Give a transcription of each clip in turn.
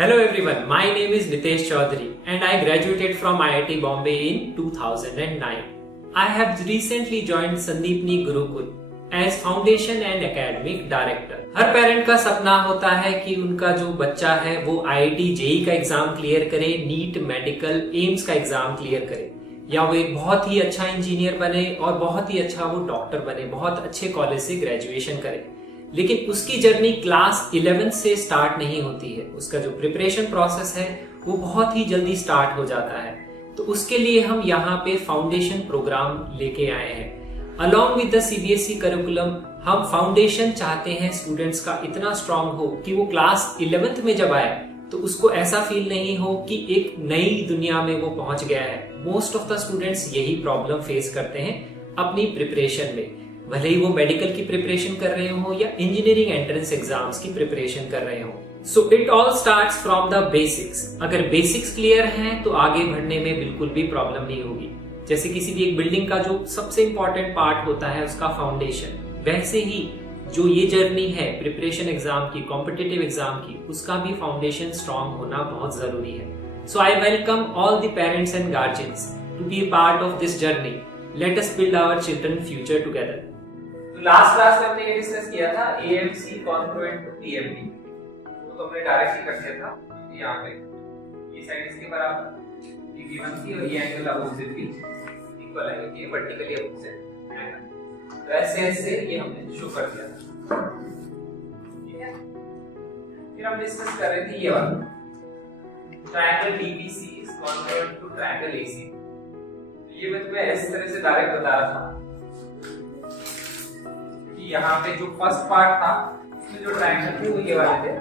Hello everyone, my name is Nitesh Chaudhary and I graduated from IIT Bombay in 2009. I have recently joined Sandeepni Gurukul as Foundation and Academic Director. Her parent का सपना होता है कि उनका जो बच्चा है वो IIT JEE का एग्जाम क्लियर करे, नीट, मेडिकल, एम्स का एग्जाम क्लियर करे या वो एक बहुत ही अच्छा इंजीनियर बने और बहुत ही अच्छा वो डॉक्टर बने, बहुत अच्छे कॉलेज से ग्रेजुएशन करे। लेकिन उसकी जर्नी क्लास 11 से स्टार्ट नहीं होती है। उसका जो प्रिपरेशन प्रोसेस है वो बहुत ही जल्दी स्टार्ट हो जाता है। तो उसके लिए हम यहाँ पे फाउंडेशन प्रोग्राम लेके आए हैं। Along with the CBSE curriculum हम फाउंडेशन चाहते हैं स्टूडेंट्स का इतना स्ट्रांग हो कि वो क्लास 11th में जब आए तो उसको ऐसा फील नहीं हो कि एक नई दुनिया में वो पहुंच गया है। मोस्ट ऑफ द स्टूडेंट्स यही प्रॉब्लम फेस करते हैं अपनी प्रिपरेशन में, भले ही वो मेडिकल की प्रिपरेशन कर रहे हो या इंजीनियरिंग एंट्रेंस एग्जाम्स की प्रिपरेशन कर रहे हो। So it all starts from the basics. अगर बेसिक्स क्लियर हैं तो आगे बढ़ने में बिल्कुल भी प्रॉब्लम नहीं होगी। जैसे किसी भी एक बिल्डिंग का जो सबसे इंपॉर्टेंट पार्ट होता है उसका फाउंडेशन, वैसे ही जो ये जर्नी है प्रिपरेशन एग्जाम की, कॉम्पिटिटिव एग्जाम की, उसका भी फाउंडेशन स्ट्रांग होना बहुत जरूरी है। So I welcome all the parents and guardians to be a part of this journey. Let us build our children future together. Last class में हमने ये डिस्कस किया था AMC कॉन्ग्रुएंट टू PMD। वो तो हमने डायरेक्टली कर दिया था। यहाँ पे ये साइड इसके बराबर, ये गिवन थी और ये एंगल अपोजिट भी इक्वल है क्योंकि ये वर्टिकली अपोजिट एंगल। तो ऐसे ऐसे ये हमने शो कर दिया था, ठीक है। फिर हम डिस्कस कर रहे थे ये वाला triangle DBC is congruent to triangle AC। ये मैं तुम्हें इस तरह से डायरेक्ट बता रहा था। यहाँ पे जो फर्स्ट पार्ट था उसमें जो ट्रायंगल थे वो ये वाले थे,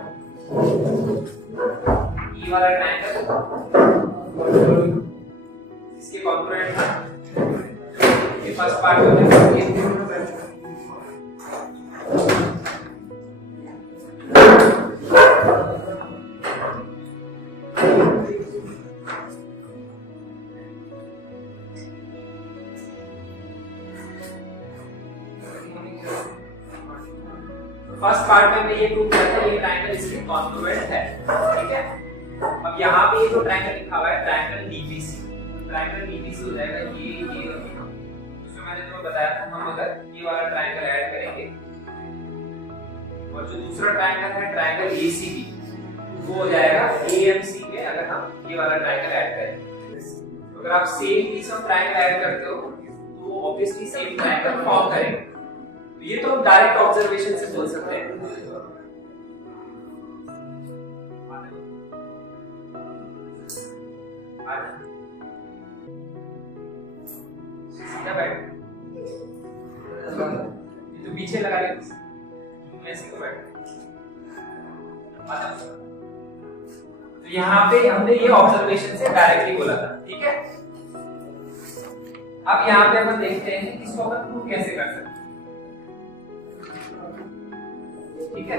ये वाला ट्रायंगल इसके कॉन्ग्रुएंट था। ये फर्स्ट पार्ट में फर्स्ट पार्ट में ये प्रूव किया था ये ट्रायंगल इसके कॉन्ग्रुएंट है, ठीक है। अब यहाँ पे ये जो ट्रायंगल लिखा हुआ है ट्रायंगल DBC, ट्रायंगल DBC हो जाएगा ये उसमें मैंने तुम्हें बताया था हम अगर ये वाला ट्रायंगल ऐड करेंगे और जो दूसरा ट्रायंगल है ट्रायंगल ACB वो हो जाएगा AMC में अगर हम ये वाला ट्रायंगल ऐड करेंगे। तो अगर आप same piece of triangle add करते हो तो ऑब्वियसली सेम ट्रायंगल फॉर्म करेंगे। ये तो हम डायरेक्ट ऑब्जर्वेशन से बोल सकते हैं। सीधा बैठ, ये तो पीछे लगा ले, ऐसे को बैठ। तो यहाँ पे हमने ये ऑब्जर्वेशन से डायरेक्टली बोला था, ठीक है। अब यहाँ पे हम देखते हैं कि इसको हम प्रूव कैसे कर सकते हैं, ठीक है।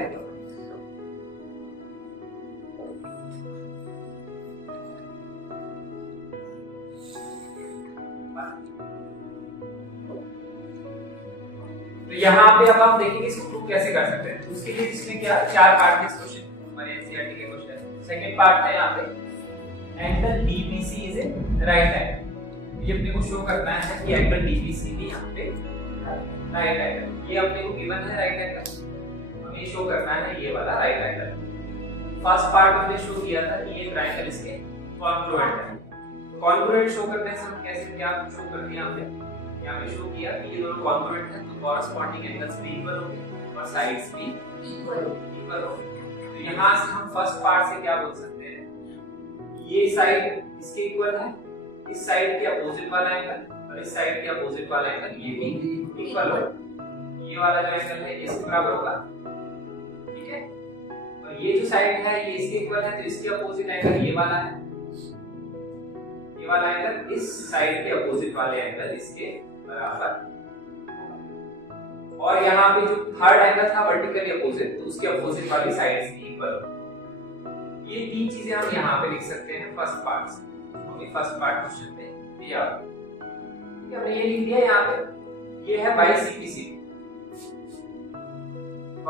तो यहाँ पे अब आप देखेंगे इसको प्रूव कैसे कर सकते हैं। उसके लिए इसमें क्या 4 पार्ट के क्वेश्चन हमारे NCERT के क्वेश्चन। सेकंड पार्ट है यहाँ पे angle DBC is a right angle. ये अपने को शो करना है कि एंगल DBC भी यहाँ पे राइट एंगल, ये अपने को गिवन है राइट एंगल, हमें शो करना है ये वाला राइट एंगल। फर्स्ट पार्ट हमने शो किया था कि ये ट्रायंगल इसके कॉन्ग्रुएंट है। कॉन्ग्रुएंट शो करने से हम कैसे क्या शो करते हैं, यहाँ पे शो किया कि ये दोनों कॉन्ग्रुएंट है तो कॉरस्पॉन्डिंग एंगल्स भी इक्वल होंगे और साइड्स भी इक्वल होंगे। तो यहाँ से हम फर्स्ट पार्ट से क्या बोल सकते हैं, ये साइड इसके इक्वल है, इस साइड के अपोजिट वाला एंगल और इस साइड के अपोजिट वाला एंगल ये भी इक्वल होगा। ये वाला जो एंगल है इसके बराबर होगा, ठीक है। और ये जो साइड है ये इसके इक्वल है तो इसके अपोजिट एंगल ये वाला है, ये वाला एंगल इस साइड के अपोजिट वाले एंगल इसके बराबर। और यहाँ पे जो थर्ड एंगल था वर्टिकली अपोजिट तो उसके अपोजिट वाली साइड्स भी इक्वल। ये 3 चीजें हम यहाँ पे लिख सकते हैं फर्स्ट पार्ट से। हमें फर्स्ट पार्ट क्वेश्चन में दिया, हमने ये लिख दिया यहाँ पे, ये है by CPC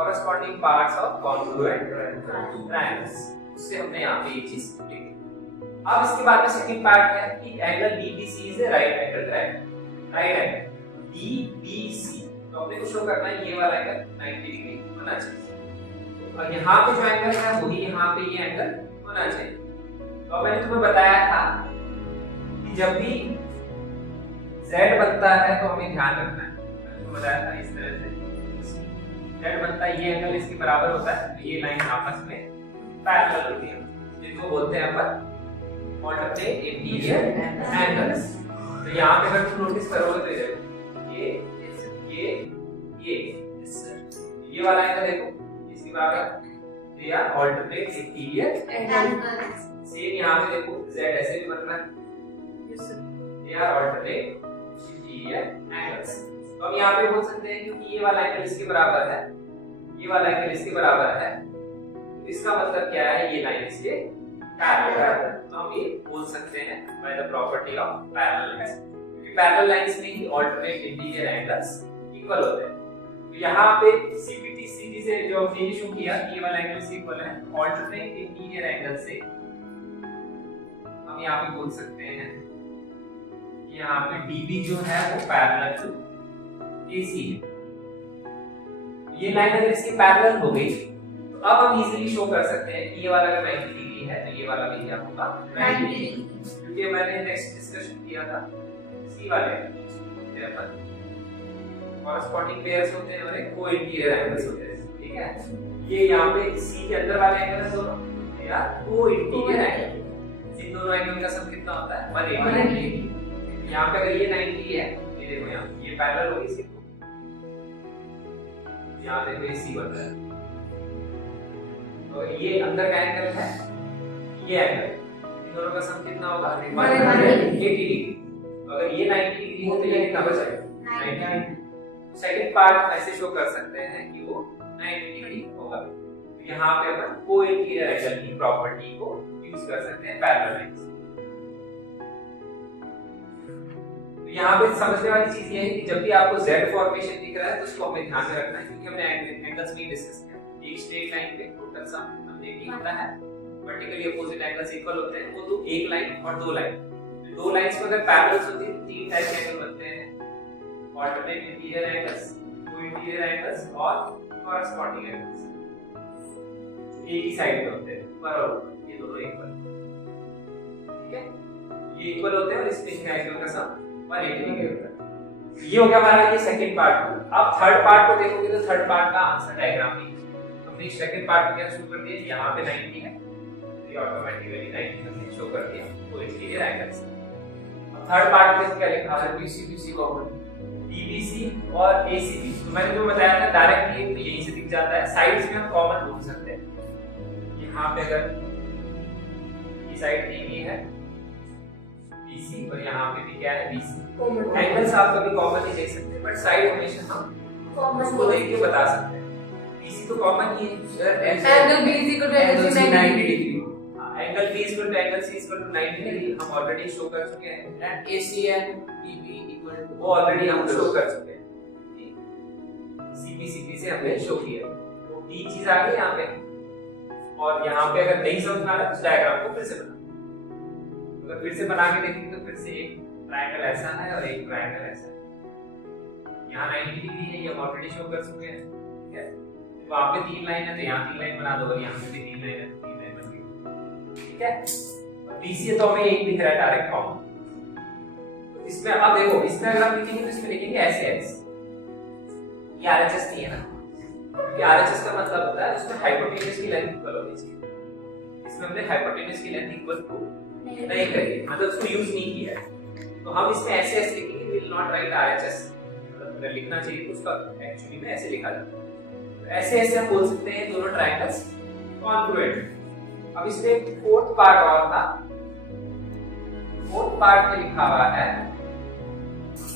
corresponding parts of congruent triangles, उससे हमने यहाँ पे ये चीज लिखी। अब इसके बाद में सेकंड पार्ट है कि angle DBC is a right angle triangle, right angle DBC, तो अपने को शो करना है ये वाला एंगल 90 डिग्री होना चाहिए, और यहाँ पे जो एंगल है वही यहाँ पे ये एंगल होना चाहिए। तो मैंने तुम्हें बताया था कि जब भी Z बनता है तो हमें ध्यान रखना है, मैंने तुम्हें बताया था इस तरह से Z बनता है, ये एंगल इसके बराबर होता है, तो ये लाइन आपस में पैरेलल होती है, जिनको बोलते हैं अपन ऑल्टरनेट इंटीरियर एंगल्स। तो यहाँ पे अगर तुम नोटिस करोगे तो देखो ये वाला एंगल देखो इसके बराबर, they are alternate interior angles. Same यहाँ पे देखो Z ऐसे भी बन रहा है, they are alternate interior angles. तो हम यहाँ पे बोल सकते हैं क्योंकि ये वाला एंगल इसके बराबर है, ये वाला एंगल इसके बराबर है, तो इसका मतलब क्या है, ये लाइन इसके पैरेलल है। तो हम ये बोल सकते हैं by the property of parallel lines, क्योंकि पैरेलल लाइंस में ही ऑल्टरनेट इंटीरियर एंगल्स इक्वल होते हैं। तो यहाँ पे CPT सीरीज से जो हमने शो किया ये वाला एंगल से इक्वल है ऑल्टरनेट इंटीरियर एंगल से, हम यहाँ पे बोल सकते हैं कि यहाँ पे DB जो है वो पैरेलल टू AC है। ये लाइन अगर इसकी पैरेलल हो गई तो अब हम इजीली शो कर सकते हैं कि ये वाला अगर 90 डिग्री है तो ये वाला भी क्या होगा 90 डिग्री, क्योंकि मैंने नेक्स्ट डिस्कशन किया था C वाले पर कॉरेस्पॉन्डिंग पेयर्स होते हैं और एक को इंटीरियर एंगल्स होते हैं, ठीक है। ये यहाँ पे C के अंदर वाले एंगल है दोनों, या को इंटीरियर एंगल, इन दोनों एंगल का सम कितना होता है 180। यहाँ पे अगर ये 90 है, ये देखो यहाँ ये पैरेलल होगी इसकी, यहाँ देखो ये C बन रहा है, तो ये अंदर का एंगल है, ये एंगल, इन दोनों का सम कितना होगा 180 डिग्री। अगर ये 90 डिग्री हो तो ये कितना बचेगा 90। सेकंड पार्ट ऐसे शो कर सकते हैं कि वो 90 डिग्री होगा। तो यहाँ पे अपन को इंटीरियर एंगल की प्रॉपर्टी को यूज कर सकते हैं पैरेलल लाइंस। तो यहाँ पे समझने वाली चीज ये है कि जब भी आपको Z फॉर्मेशन दिख रहा है तो उसको हमें ध्यान में रखना है, क्योंकि हमने एंगल्स में डिस्कस किया एक स्ट्रेट लाइन पे टोटल सम हमने एक होता है, वर्टिकली अपोजिट एंगल्स इक्वल होते हैं, वो तो एक लाइन और दो लाइन, दो लाइंस में अगर पैरेलल्स होती है तो तीन टाइप के एंगल बनते हैं, ऑल्टरनेट इंटीरियर एंगल्स, को इंटीरियर एंगल्स और कॉरेस्पॉन्डिंग एंगल्स। एक ही साइड पे होते हैं पर ये दोनों इक्वल, ठीक है, ये इक्वल होते हैं और इसमें इनका एंगल का सम 180 डिग्री होता है। ये हो गया हमारा ये सेकंड पार्ट। अब थर्ड पार्ट को देखोगे तो थर्ड पार्ट का आंसर डायग्राम भी हमने सेकंड पार्ट में क्या शो कर दिया, यहाँ पे 90 है तो ये ऑटोमेटिकली 90 हमने शो कर दिया को इंटीरियर एंगल्स। अब थर्ड पार्ट में क्या लिखा है BC कॉमन DBC और ACB, तो मैंने जो बताया था डायरेक्टली तो यहीं से दिख जाता है, साइड्स में हम कॉमन ढूंढ सकते हैं। यहाँ पे अगर ये साइड DB है BC और यहाँ पे भी क्या है BC, एंगल्स आप कभी कॉमन नहीं देख सकते बट साइड हमेशा हम उसको देख के बता सकते हैं। BC तो कॉमन ही है, angle B is equal to angle C 90 degree, angle B is equal to angle C is equal to 90 degree हम ऑलरेडी शो कर चुके हैं, and AC and DB equal to वो ऑलरेडी हम शो कर चुके हैं, CP से हमने शो किया। तो ये चीज आ गई यहाँ पे, और यहाँ पे अगर नहीं समझ में आ रहा तो डायग्राम को फिर से बना, अगर फिर से बना के देखेंगे तो फिर से एक ट्रायंगल ऐसा है और एक ट्रायंगल ऐसा है। यहाँ 90 डिग्री है, ये हम ऑलरेडी शो कर चुके हैं, ठीक है। वहाँ पे तीन लाइन है तो यहाँ तीन लाइन बना दो, और यहाँ पे भी तीन लाइन है तो तीन लाइन बन गई, ठीक है। और BC तो हमें एक दिख रहा है डायरेक्ट कॉमन, तो इसमें अब देखो इसमें अगर हम लिखेंगे तो इसमें लिखेंगे ऐसे x, ये RHS नहीं है ना, क्योंकि RHS का मतलब होता है उसमें हाइपोटेन्यूज की लेंथ इक्वल होनी चाहिए, इसमें हमने हाइपोटेन्यूज की लेंथ इक्वल टू नहीं करी, मतलब उसको यूज नहीं किया है, तो हम इसमें ऐसे ऐसे लिखेंगे, we will not write RHS, मतलब अगर लिखना चाहिए तो उसका एक्चुअली में ऐसे लिखा जाता है। तो ऐसे ऐसे हम बोल सकते हैं दोनों ट्रायंगल्स कॉन्ग्रुएंट। अब इसमें फोर्थ पार्ट और था, फोर्थ पार्ट में लिखा हुआ है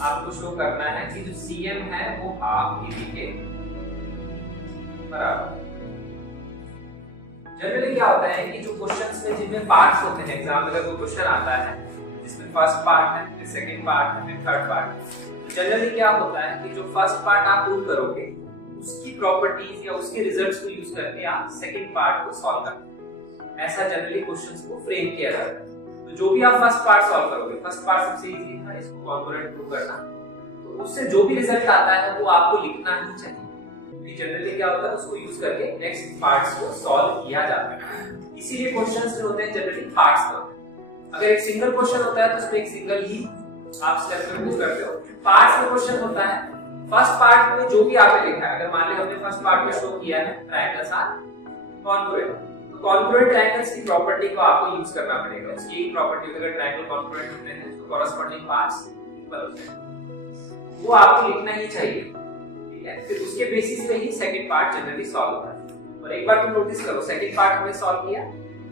आपको शो करना है कि जो CM है वो हाफ AB के बराबर। जनरली क्या होता है कि जो क्वेश्चंस में जिनमें पार्ट्स होते हैं, एग्जाम में अगर कोई क्वेश्चन आता है जिसमें फर्स्ट पार्ट है, फिर सेकंड पार्ट है, फिर थर्ड पार्ट, तो जनरली क्या होता है कि जो फर्स्ट पार्ट आप प्रूव करोगे उसकी प्रॉपर्टीज या उसके रिजल्ट्स को यूज करके आप सेकंड पार्ट को सॉल्व करते हैं। ऐसा जनरली क्वेश्चंस को फ्रेम किया जाता है। तो जो भी आप फर्स्ट पार्ट सॉल्व करोगे, फर्स्ट पार्ट सबसे इजी था, इसको कॉन्करेंट प्रूव करना, तो उससे जो भी रिजल्ट आता है वो आपको लिखना ही चाहिए, क्योंकि जनरली क्या होता है उसको यूज करके नेक्स्ट पार्ट्स को सॉल्व किया जाता है। इसीलिए क्वेश्चंस जो होते हैं जनरली पार्ट्स में होते हैं। अगर एक सिंगल क्वेश्चन होता है तो उसमें एक सिंगल ही आप स्टेप में प्रूव करते हो। पार्ट्स में क्वेश्चन होता है, फर्स्ट पार्ट में जो भी आपने लिखा है, अगर मान लिया हमने फर्स्ट पार्ट में शो किया है ट्रायंगल्स आर कॉन्ग्रुएंट, तो कॉन्ग्रुएंट ट्रायंगल्स की प्रॉपर्टी को आपको यूज करना पड़ेगा। उसकी एक प्रॉपर्टी, अगर ट्रायंगल कॉन्ग्रुएंट होते हैं तो कॉरेस्पॉन्डिंग पार्ट्स इक्वल होते हैं, वो आपको लिखना ही चाहिए, ठीक है। फिर उसके बेसिस पे ही सेकंड पार्ट जनरली सॉल्व होता है। और एक बार तुम नोटिस करो, सेकंड पार्ट हमने सॉल्व किया,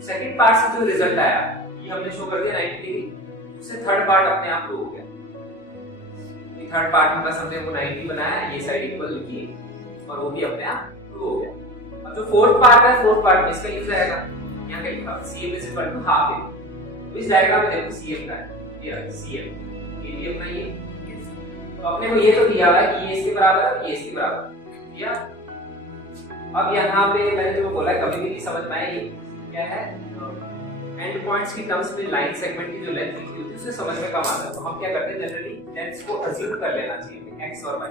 सेकंड पार्ट से जो रिजल्ट आया ये हमने शो कर दिया 90 डिग्री, उससे थर्ड पार्ट अपने आप प्रूव हो गया। थर्ड पार्ट में बस हमने वो 90 बनाया, ये साइड इक्वल लिखी और वो भी अपने आप प्रूव हो गया। अब जो फोर्थ पार्ट है, फोर्थ पार्ट में इसका यूज आएगा, यहाँ क्या लिखा CM is equal to half A. तो इस डायग्राम में देखो CM का है, ये CM ये भी अपना ये, तो अपने को ये तो दिया हुआ है कि ये इसके बराबर है, ये इसके बराबर है, दिया। अब यहाँ पे मैंने जो बोला कभी भी नहीं समझ में आया, ये क्या है, एंड पॉइंट्स की टर्म्स में लाइन सेगमेंट की जो लेंथ लिखी होती है उससे समझ में कम आता है। तो हम क्या करते हैं, जनरली लेंथ्स को अज्यूम कर लेना चाहिए x और y।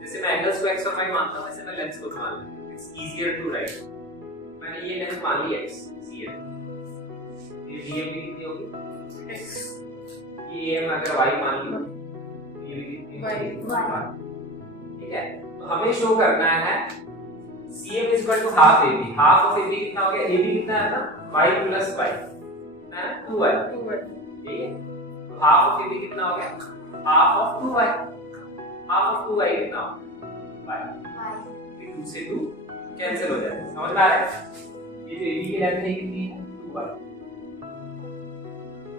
जैसे मैं एंगल्स को x और y मानता हूं, वैसे मैं लेंथ्स को मान लेता हूं। It's easier to write. मैंने ये लेंथ मान ली x, CM, ये DM भी कितनी होगी x, ये AM अगर y मान लिया ये भी कितनी y, ठीक है। तो हमें शो करना है CM is equal to half AB, half of AB कितना हो गया, AB कितना है ना, y plus y, है 2y, ठीक है। तो half of AB कितना हो गया, half of 2y, half of 2y कितना हो गया, y, 2 से 2 कैंसिल हो जाएगा, समझ में आ रहा है। ये जो AB की लेंथ है कितनी है, 2y।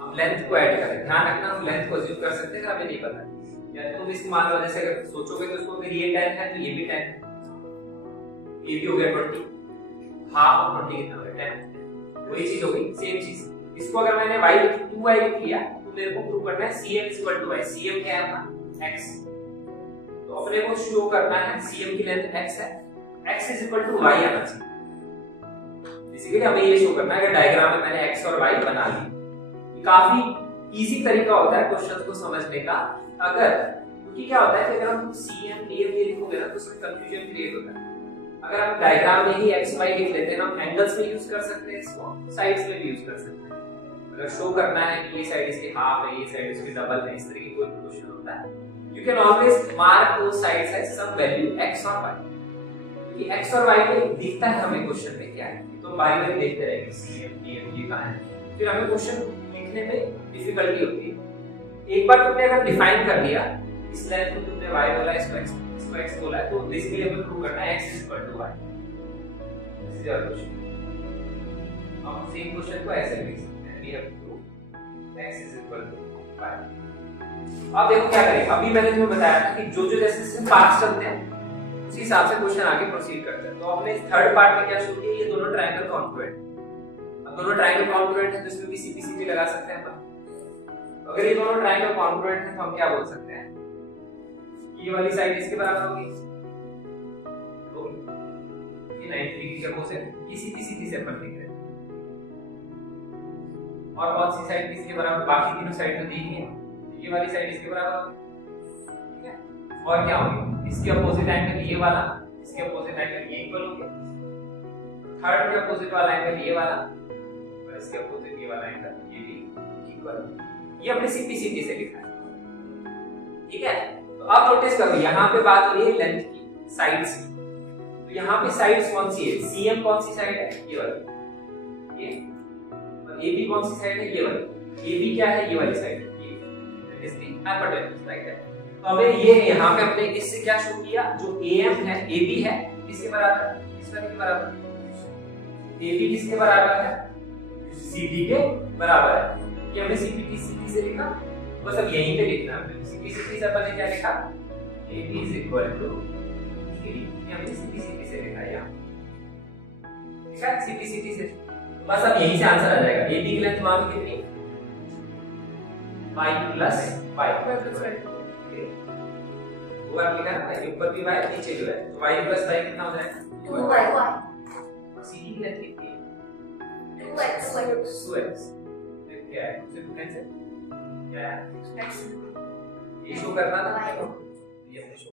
हम लेंथ को ऐड करें, ध्यान रखना हम लेंथ को अज्यूम कर सकते हैं, हमें नहीं पता, या तुम इसको मान लो, जैसे अगर सोचोगे तो इसको अगर ये 10 है तो ये भी 10 है, ये भी हो गया 20, हाफ ऑफ 20 कितना हो गया 10, वही चीज हो गई, सेम चीज। इसको अगर मैंने y 2y लिख लिया तो मेरे को प्रूव करना है CM equal to y। CM क्या है अपना x, तो अपने को शो करना है CM की लेंथ x है, x is equal to y आना चाहिए। बेसिकली हमें ये शो करना है, अगर डायग्राम में मैंने x और y बना ली, काफी इजी तरीका होता है क्वेश्चन को समझने का। अगर क्योंकि क्या होता है कि अगर हम CM DM ये लिखोगे ना तो उसमें कंफ्यूजन क्रिएट होता है। अगर हम डायग्राम में ही x y लिख लेते हैं, हम एंगल्स में यूज कर सकते हैं, इसको साइड्स में भी यूज कर सकते हैं। अगर शो करना है कि ये साइड इसके हाफ है, ये साइड इसके डबल है, इस तरह की कोई क्वेश्चन होता है, you can always mark those sides as some value x और y, क्योंकि x और y में दिखता है हमें क्वेश्चन में क्या है, तो बारी बारी देखते रहेंगे CM DM ये कहां है, फिर हमें क्वेश्चन लिखने में डिफिकल्टी होती है। एक बार तुमने अगर डिफाइन कर लिया, इस लेंथ को तुमने y बोला, इसको x बोला है, तो बेसिकली हमें प्रूव करना है x is equal to y। This is our question. अब सेम क्वेश्चन को ऐसे लिख सकते हैं, we have to prove x is equal to y। अब देखो क्या करें, अभी मैंने तुम्हें बताया था कि जो जो जैसे पार्ट्स चलते हैं उसी हिसाब से क्वेश्चन आगे प्रोसीड करते हैं। तो हमने थर्ड पार्ट में क्या शो किया, ये दोनों ट्रायंगल कॉन्ग्रुएंट, अब दोनों ट्रायंगल कॉन्ग्रुएंट है तो इसमें भी CP लगा सकते हैं अपन। अगर ये दोनों ट्रायंगल कॉन्ग्रुएंट है तो हम क्या बोल सकते हैं, ये वाली साइड इसके बराबर होगी, ये 90 डिग्री के अपोजिट, ये सीधी से अपन लिख रहे हैं। और कौन सी साइड किसके बराबर, बाकी तीनों साइड तो दी ही है, ये वाली साइड इसके बराबर होगी, ठीक है। और क्या होगी, इसके अपोजिट एंगल ये वाला, इसके अपोजिट एंगल ये इक्वल होंगे, थर्ड के अपोजिट वाला एंगल ये वाला और इसके अपोजिट ये वाला एंगल ये भी इक्वल होगा। ये अपने CP से लिखा है, ठीक है। तो अब नोटिस करो, यहाँ पे बात हो रही है लेंथ की, साइड्स की, तो यहाँ पे साइड्स कौन सी है, CM कौन सी साइड है, ये वाली, ये, और AB कौन सी साइड है, ये वाली। AB क्या है, ये वाली साइड है, ये that is the hypotenuse, right है। तो हमें ये यहाँ पे अपने इससे क्या शो किया, जो AM है, AB है, किसके बराबर है, इस वाले के बराबर। AB किसके बराबर है, CD के बराबर है। ये हमने CP से लिखा, बस अब यहीं पे लिखना है। CP से अपन ने क्या लिखा, AB is equal to CD, ये हमने CP से लिखा है यहाँ, ठीक है, CP से। बस अब यहीं से आंसर आ जाएगा। AB की लेंथ मान कितनी, y plus y, दो बार लिखा है ना, ऊपर भी y नीचे भी y, तो y प्लस y कितना हो जाएगा? 2y सीधी लेंथ कितनी है? 2x 2x फिर क्या है? उसे कैंसिल क्या है? ये शो करना था, ये हमने शो